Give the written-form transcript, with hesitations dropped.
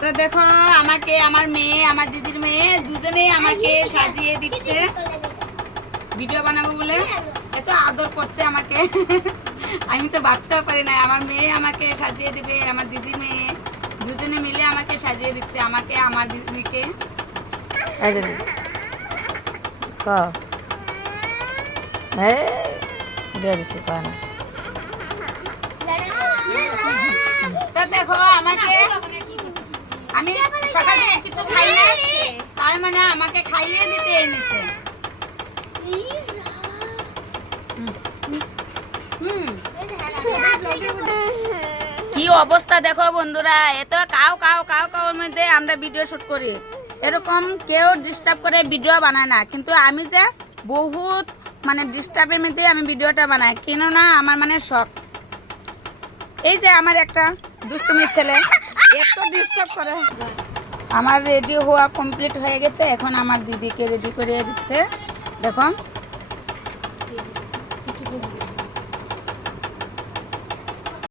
তো দেখো আমাকে আমার মেয়ে আমার দিদির মেয়ে দুজনেই আমাকে সাজিয়ে দিচ্ছে ভিডিও বানাবো বলে। এত আদর করছে আমাকে আমি তো ভাবতেও পারি না আমার মেয়ে আমাকে সাজিয়ে দিবে। আমার দিদির মেয়ে দুজনে মিলে আমাকে সাজিয়ে দিচ্ছে, আমাকে আমার দিদিকে। তো দেখো আমাকে আমি সকালে কিছু খাই না, তাই মানে আমাকে খাইয়ে দিতে এনেছে। কি অবস্থা দেখো বন্ধুরা, এত কাউ কাউ কাউ কাউর মধ্যে আমরা ভিডিও শুট করি, এরকম কেউ ডিস্টার্ব করে ভিডিও বানায় না। কিন্তু আমি যে বহুত মানে ডিস্টার্বের মধ্যে আমি ভিডিওটা বানাই, কেননা আমার মানে শখ। এই যে আমার একটা দুষ্টুমির ছেলে এত ডিস্টার্ব করে। আমার রেডি হওয়া কমপ্লিট হয়ে গেছে, এখন আমার দিদিকে রেডি করে দিচ্ছে। দেখো